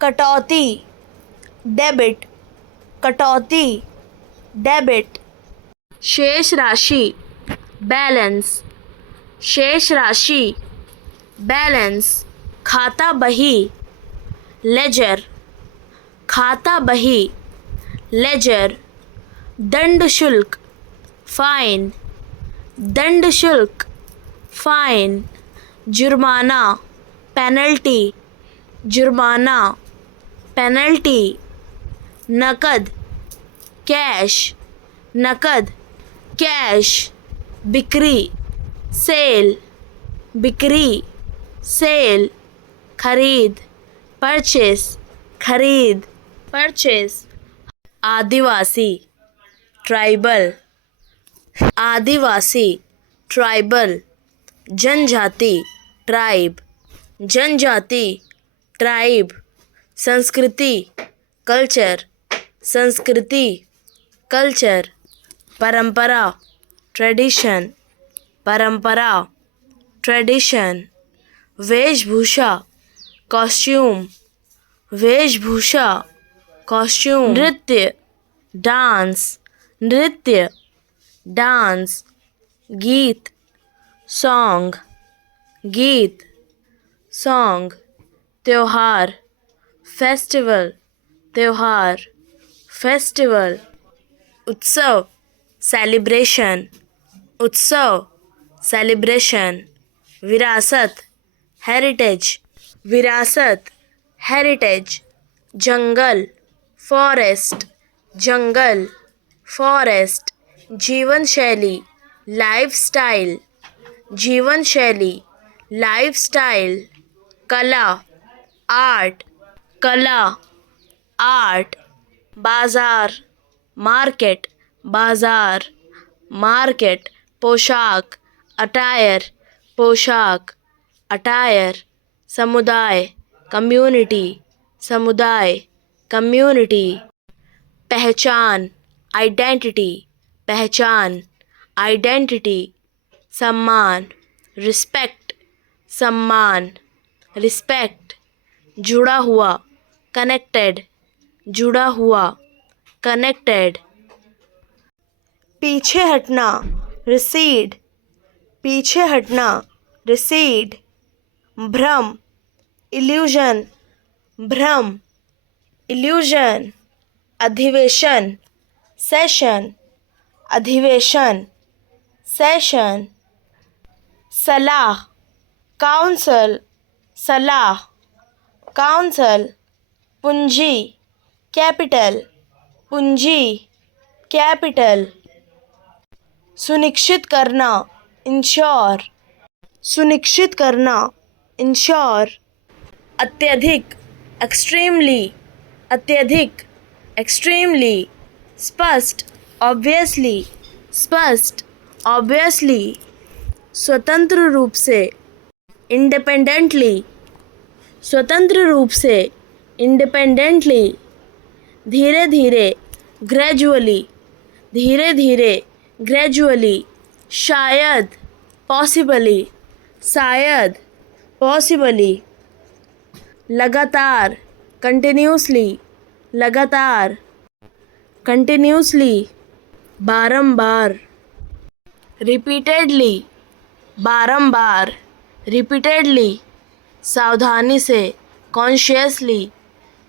कटौती, डेबिट, कटौती, डेबिट, शेष राशि, बैलेंस, शेष राशि, बैलेंस, खाता बही, लेजर, खाता बही, लेजर, दंड शुल्क, फाइन, दंड शुल्क, फाइन, जुर्माना, पेनल्टी, जुर्माना, पेनल्टी, नकद, कैश, नकद, कैश, बिक्री, सेल, बिक्री, सेल, खरीद, परचेस, खरीद, परचेस, आदिवासी, ट्राइबल, आदिवासी, ट्राइबल, जनजाति, ट्राइब, जनजाति, ट्राइब, संस्कृति, कल्चर, संस्कृति, कल्चर, परंपरा, ट्रेडिशन, परंपरा, ट्रेडिशन, वेशभूषा, कॉस्ट्यूम, वेशभूषा, कॉस्ट्यूम, नृत्य, डांस, नृत्य, डांस, गीत, सॉन्ग, गीत, सॉन्ग, त्योहार, फेस्टिवल, त्योहार, फेस्टिवल, उत्सव, सेलिब्रेशन, उत्सव, सेलिब्रेशन, विरासत, हेरिटेज, विरासत, हेरिटेज, जंगल, फॉरेस्ट, जंगल, फॉरेस्ट, जीवन शैली, लाइफस्टाइल, जीवन शैली, लाइफस्टाइल, कला, आर्ट, कला, आर्ट, बाजार, मार्केट, बाजार, मार्केट, पोशाक, अटायर, पोशाक, अटायर, समुदाय, कम्युनिटी, समुदाय, कम्युनिटी, पहचान, आइडेंटिटी, पहचान, आइडेंटिटी, सम्मान, रिस्पेक्ट, सम्मान, रिस्पेक्ट, जुड़ा हुआ, कनेक्टेड, जुड़ा हुआ, कनेक्टेड, पीछे हटना, रिसीड, पीछे हटना, रिसीड, भ्रम, इल्यूजन, भ्रम, इल्यूजन, अधिवेशन, सेशन, अधिवेशन, सेशन, सलाह, काउंसल, सलाह, काउंसल, पूंजी, कैपिटल, पूंजी, कैपिटल, सुनिश्चित करना, इंश्योर, सुनिश्चित करना, इंश्योर, अत्यधिक, एक्सट्रीमली, अत्यधिक, एक्सट्रीमली, स्पष्ट, ऑब्वियसली, स्पष्ट, ऑब्वियसली, स्वतंत्र रूप से, इंडिपेंडेंटली, स्वतंत्र रूप से, इंडिपेंडेंटली, धीरे धीरे, ग्रेजुअली, धीरे धीरे, ग्रेजुअली, शायद, पॉसिबली, शायद, पॉसिबली, लगातार, कंटिन्यूसली, लगातार, कंटिन्यूसली, बारंबार, रिपीटेडली, बारंबार, रिपीटेडली, सावधानी से, कॉन्शियसली,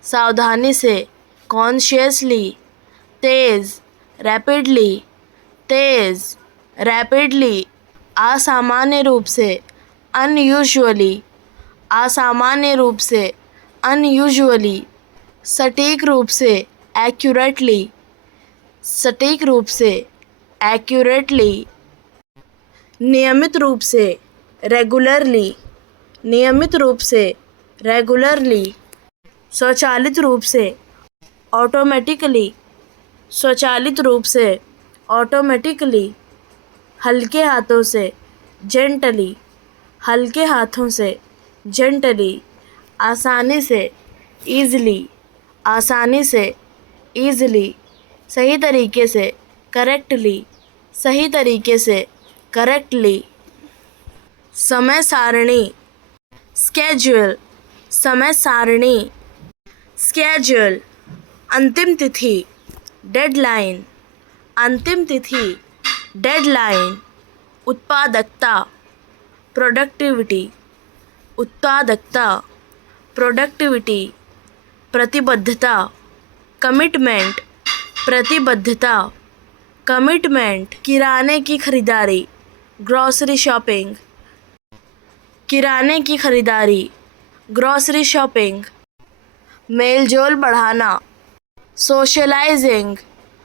सावधानी से, कॉन्शियसली, तेज़, रैपिडली, तेज़, रैपिडली, असामान्य रूप से, अनयूजुअली, असामान्य रूप से, अनयूजुअली, सटीक रूप से, एक्यूरेटली, सटीक रूप से, एक्यूरेटली, नियमित रूप से, रेगुलरली, नियमित रूप से, रेगुलरली, स्वचालित रूप से, ऑटोमेटिकली, स्वचालित रूप से, ऑटोमेटिकली, हल्के हाथों से, जेंटली, हल्के हाथों से, जेंटली, आसानी से, ईज़िली, आसानी से, ईज़िली, सही तरीके से, करेक्टली, सही तरीके से, करेक्टली, समय सारणी, स्केड्यूल, समय सारणी, स्केड्यूल, अंतिम तिथि, डेडलाइन, अंतिम तिथि, डेडलाइन, उत्पादकता, प्रोडक्टिविटी, उत्पादकता, प्रोडक्टिविटी, प्रतिबद्धता, कमिटमेंट, प्रतिबद्धता, कमिटमेंट, किराने की खरीदारी, ग्रॉसरी शॉपिंग, किराने की खरीदारी, ग्रॉसरी शॉपिंग, मेलजोल बढ़ाना, सोशलाइजिंग,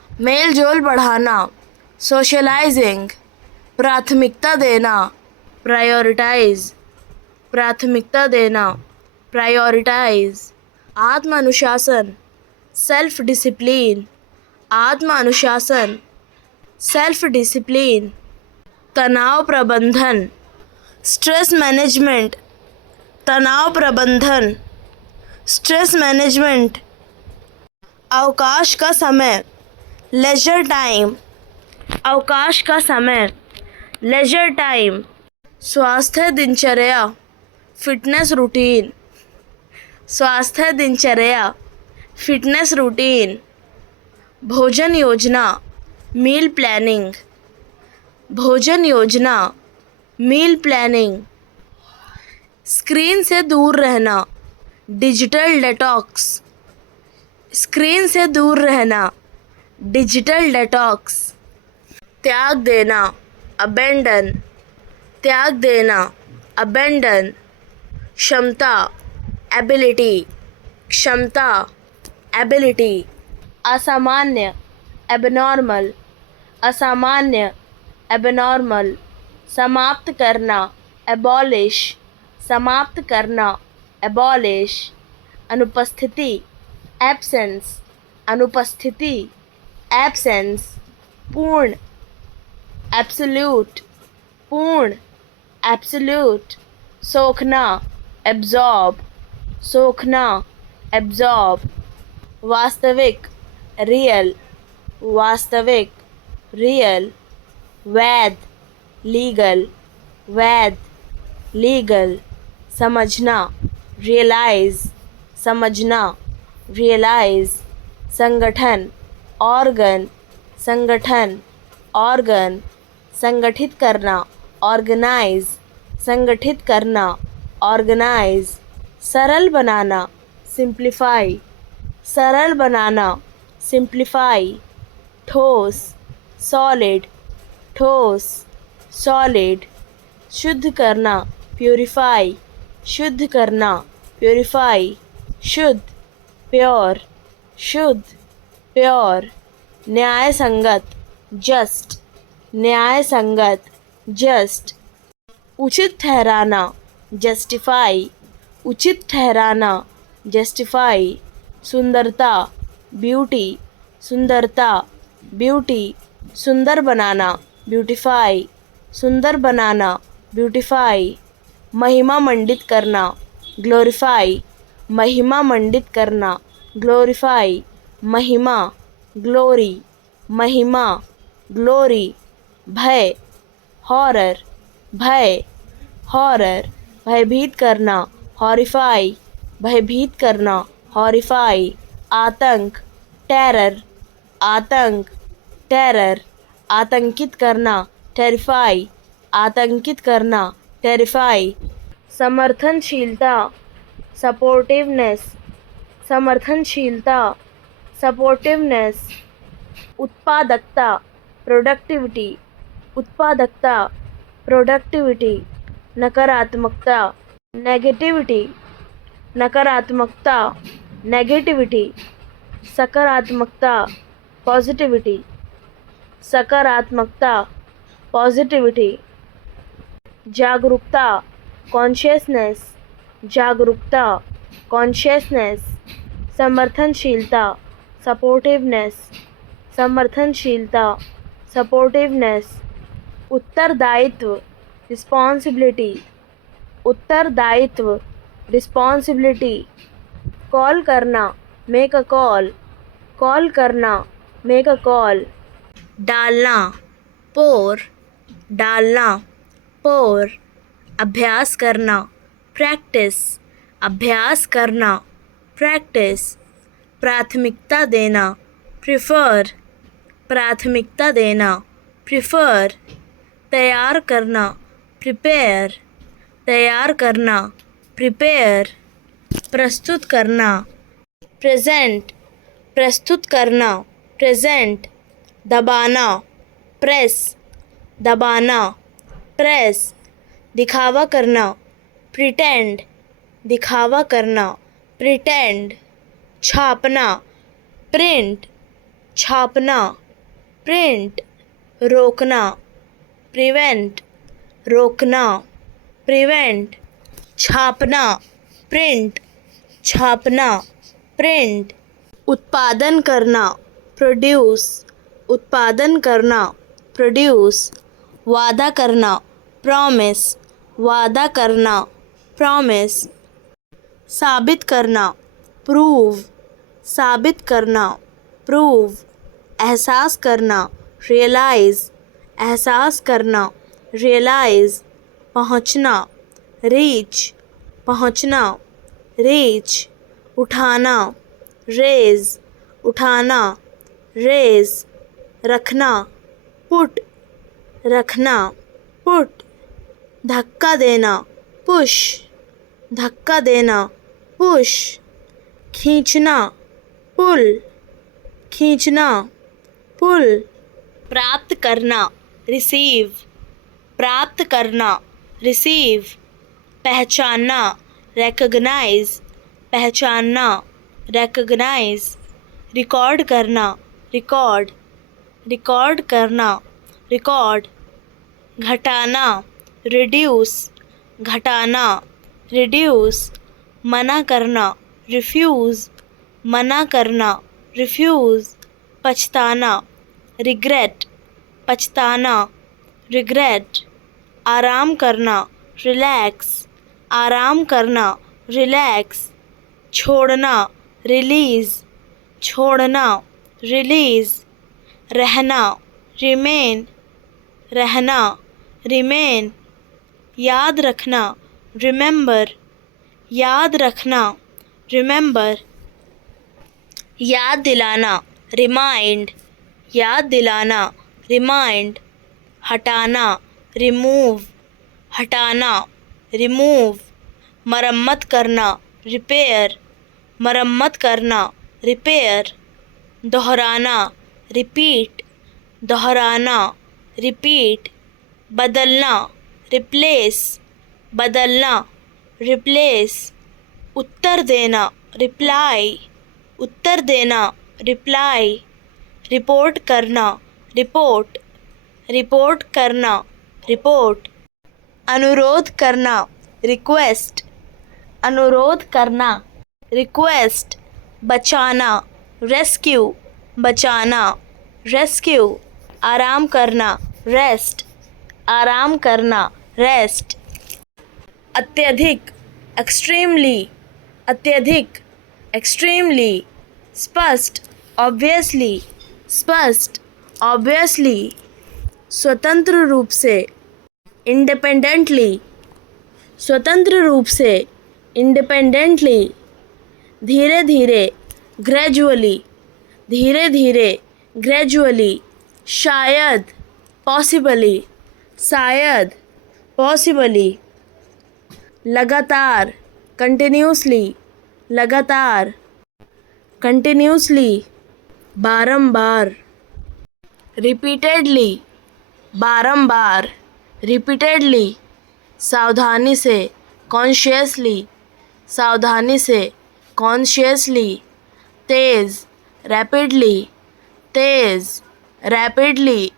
मेलजोल बढ़ाना, सोशलाइजिंग, प्राथमिकता देना, प्रायोरिटाइज, प्राथमिकता देना, प्रायोरिटाइज, आत्म अनुशासन, सेल्फ डिसिप्लिन, आत्म अनुशासन, सेल्फ डिसिप्लिन, तनाव प्रबंधन, स्ट्रेस मैनेजमेंट, तनाव प्रबंधन, स्ट्रेस मैनेजमेंट, अवकाश का समय, लेजर टाइम, अवकाश का समय, लेजर टाइम, स्वास्थ्य दिनचर्या, फिटनेस रूटीन, स्वास्थ्य दिनचर्या, फिटनेस रूटीन, भोजन योजना, मील प्लानिंग, भोजन योजना, मील प्लानिंग, स्क्रीन से दूर रहना, डिजिटल डेटॉक्स, स्क्रीन से दूर रहना, डिजिटल डेटॉक्स, त्याग देना, अबेंडन, त्याग देना, अबेंडन, क्षमता, एबिलिटी, क्षमता, एबिलिटी, असामान्य, एबनॉर्मल, असामान्य, एबनॉर्मल, समाप्त करना, एबॉलिश, समाप्त करना, एबॉलिश, अनुपस्थिति, एब्सेंस, अनुपस्थिति, एब्सेंस, पूर्ण, एब्सोल्यूट, पूर्ण, एब्सोल्यूट, सोखना, एब्जॉर्ब, सोखना, एब्जॉर्ब, वास्तविक, रियल, वास्तविक, रियल, वैध, लीगल, वैध, लीगल, समझना, रियलाइज, समझना, रियलाइज, संगठन, ऑर्गन, संगठन, ऑर्गन, संगठित करना, ऑर्गेनाइज, संगठित करना, ऑर्गेनाइज, सरल बनाना, सिंप्लीफाई, सरल बनाना, सिंप्लीफाई, ठोस, सॉलिड, ठोस, सॉलिड, शुद्ध करना, प्यूरिफाई, शुद्ध करना, प्यूरिफाई, शुद्ध, प्योर, शुद्ध, प्योर, न्याय संगत, जस्ट, न्याय संगत, जस्ट, उचित ठहराना, जस्टिफाई, उचित ठहराना, जस्टिफाई, सुंदरता, ब्यूटी, सुंदरता, ब्यूटी, सुंदर बनाना, ब्यूटीफाई, सुंदर बनाना, ब्यूटीफाई, महिमा मंडित करना, ग्लोरीफाई, महिमा मंडित करना, ग्लोरीफाई, महिमा, ग्लोरी, महिमा, ग्लोरी, भय, हॉरर, भय, हॉरर, भयभीत करना, हॉरिफाई, भयभीत करना, हॉरिफाई, आतंक, टेरर, आतंक, टेरर, आतंकित करना, टेरिफाई, आतंकित करना, टेरिफाई, समर्थनशीलता, सपोर्टिवनेस, समर्थनशीलता, सपोर्टिवनेस, उत्पादकता, प्रोडक्टिविटी, उत्पादकता, प्रोडक्टिविटी, नकारात्मकता, नेगेटिविटी, नकारात्मकता, नेगेटिविटी, सकारात्मकता, पॉजिटिविटी, सकारात्मकता, पॉजिटिविटी, जागरूकता, कॉन्शियसनेस, जागरूकता, कॉन्शियसनेस, समर्थनशीलता, सपोर्टिवनेस, समर्थनशीलता, सपोर्टिवनेस, उत्तरदायित्व, रिस्पॉन्सिबिलिटी, उत्तरदायित्व, रिस्पॉन्सिबिलिटी, कॉल करना, मेक अ कॉल, कॉल करना, मेक अ कॉल, डालना, पोर, डालना, पोर, अभ्यास करना, प्रैक्टिस, अभ्यास करना, प्रैक्टिस, प्राथमिकता देना, प्रिफर, प्राथमिकता देना, प्रिफर, तैयार करना, प्रिपेयर, तैयार करना, प्रिपेयर, प्रस्तुत करना, प्रेजेंट, प्रस्तुत करना, प्रेजेंट, दबाना, प्रेस, दबाना, प्रेस, दिखावा करना, प्रिटेंड, दिखावा करना, प्रिटेंड, छापना, प्रिंट, छापना, प्रिंट, रोकना, प्रिवेंट, रोकना, प्रिवेंट, छापना, प्रिंट, छापना, प्रिंट, उत्पादन करना, प्रोड्यूस, उत्पादन करना, प्रोड्यूस, वादा करना, प्रॉमिस, वादा करना, प्रॉमिस, साबित करना, प्रूव, साबित करना, प्रूव, एहसास करना, रियलाइज, एहसास करना, रियलाइज, पहुँचना, रीच, पहुँचना, रीच, उठाना, रेज, उठाना, रेज, रखना, पुट, रखना, पुट, धक्का देना, पुश, धक्का देना, पुश, खींचना, पुल, खींचना, पुल, प्राप्त करना, रिसीव, प्राप्त करना, रिसीव, पहचानना, रिकॉग्नाइज, पहचानना, रिकॉग्नाइज, रिकॉर्ड करना, रिकॉर्ड, रिकॉर्ड करना, रिकॉर्ड, घटाना, रिड्यूस, घटाना, रिड्यूस, मना करना, रिफ्यूज़, मना करना, रिफ्यूज़, पछताना, रिग्रेट, पछताना, रिग्रेट, आराम करना, रिलैक्स, आराम करना, रिलैक्स, छोड़ना, रिलीज़, छोड़ना, रिलीज़, रहना, रिमेन, रहना, रिमेन, याद रखना, रिमेंबर, याद रखना, रिमेंबर, याद दिलाना, रिमाइंड, याद दिलाना, रिमाइंड, हटाना, रिमूव, हटाना, रिमूव, मरम्मत करना, रिपेयर, मरम्मत करना, रिपेयर, दोहराना, रिपीट, दोहराना, रिपीट, बदलना, रिप्लेस, बदलना, रिप्लेस, उत्तर देना, रिप्लाई, उत्तर देना, रिप्लाई, रिपोर्ट करना, रिपोर्ट, रिपोर्ट करना, रिपोर्ट, अनुरोध करना, रिक्वेस्ट, अनुरोध करना, रिक्वेस्ट, बचाना, रेस्क्यू, बचाना, रेस्क्यू, आराम करना, रेस्ट, आराम करना, रेस्ट, अत्यधिक, एक्सट्रीमली, अत्यधिक, एक्सट्रीमली, स्पष्ट, ऑब्वियसली, स्पष्ट, ऑब्वियसली, स्वतंत्र रूप से, इंडिपेंडेंटली, स्वतंत्र रूप से, इंडिपेंडेंटली, धीरे धीरे, ग्रेजुअली, धीरे धीरे, ग्रेजुअली, शायद, पॉसिबली, शायद, पॉसिबली, लगातार, कंटिन्यूसली, लगातार, कंटिन्यूसली, बारंबार, रिपीटेडली, बारंबार, रिपीटेडली, सावधानी से, कॉन्शियसली, सावधानी से, कॉन्शियसली, तेज़, रैपिडली, तेज़, रैपिडली,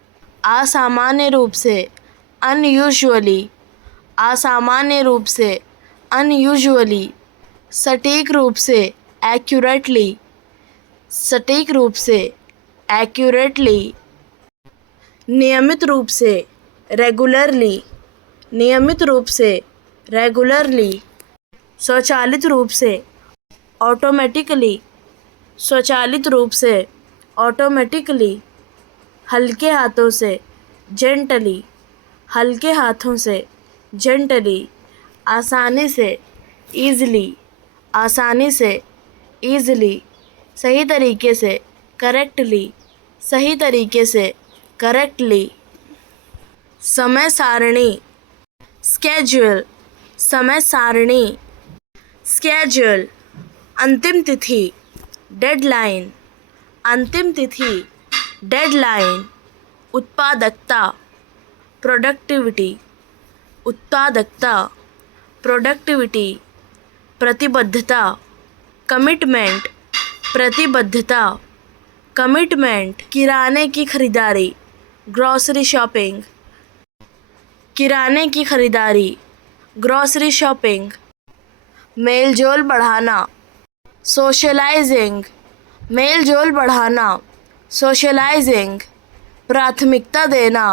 असामान्य रूप से, अनयूजुअली, असामान्य रूप से, अनयूजुअली, सटीक रूप से, एक्यूरेटली, सटीक रूप से, एक्यूरेटली, नियमित रूप से, रेगुलरली, नियमित रूप से, रेगुलरली, स्वचालित रूप से, ऑटोमेटिकली, स्वचालित रूप से, ऑटोमेटिकली, हल्के हाथों से, जेंटली, हल्के हाथों से, जेंटली, आसानी से, ईज़िली, आसानी से, ईज़िली, सही तरीके से, करेक्टली, सही तरीके से, करेक्टली, समय सारणी, स्केड्यूल, समय सारणी, स्केड्यूल, अंतिम तिथि, डेडलाइन, अंतिम तिथि, डेडलाइन, उत्पादकता, प्रोडक्टिविटी, उत्पादकता, प्रोडक्टिविटी, प्रतिबद्धता, कमिटमेंट, प्रतिबद्धता, कमिटमेंट, किराने की खरीदारी, ग्रॉसरी शॉपिंग, किराने की खरीदारी, ग्रॉसरी शॉपिंग, मेलजोल बढ़ाना, सोशलाइजिंग, मेलजोल बढ़ाना, सोशलाइजिंग, प्राथमिकता देना,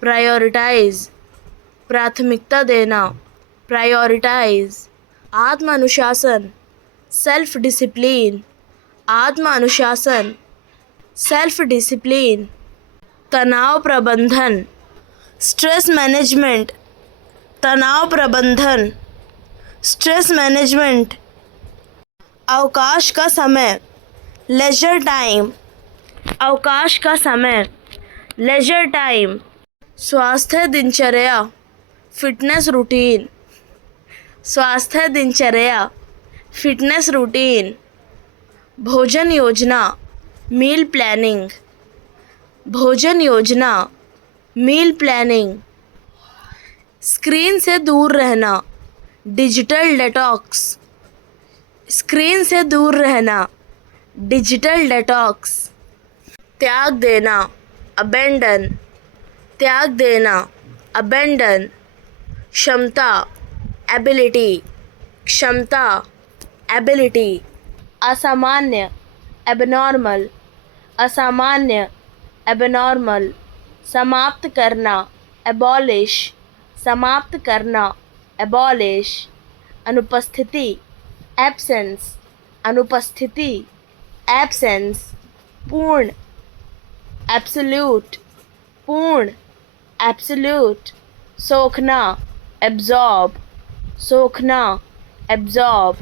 प्रायोरिटाइज, प्राथमिकता देना, प्रायोरिटाइज, आत्म अनुशासन, सेल्फ डिसिप्लिन, आत्म अनुशासन, सेल्फ डिसिप्लिन, तनाव प्रबंधन, स्ट्रेस मैनेजमेंट, तनाव प्रबंधन, स्ट्रेस मैनेजमेंट, अवकाश का समय, लेजर टाइम, अवकाश का समय, लेजर टाइम, स्वास्थ्य दिनचर्या, फिटनेस रूटीन, स्वास्थ्य दिनचर्या, फिटनेस रूटीन, भोजन योजना, मील प्लानिंग, भोजन योजना, मील प्लानिंग, स्क्रीन से दूर रहना, डिजिटल डेटॉक्स, स्क्रीन से दूर रहना, डिजिटल डेटॉक्स, त्याग देना, अबेंडन, त्याग देना, अबेंडन, क्षमता, एबिलिटी, क्षमता, एबिलिटी, असामान्य, एबनॉर्मल, असामान्य, एबनॉर्मल, समाप्त करना, एबॉलिश, समाप्त करना, एबॉलिश, अनुपस्थिति, एब्सेंस, अनुपस्थिति, एब्सेंस, पूर्ण, एब्सोल्यूट, पूर्ण, एब्सोल्यूट, सोखना, एब्जॉर्ब, सोखना, एब्जॉर्ब,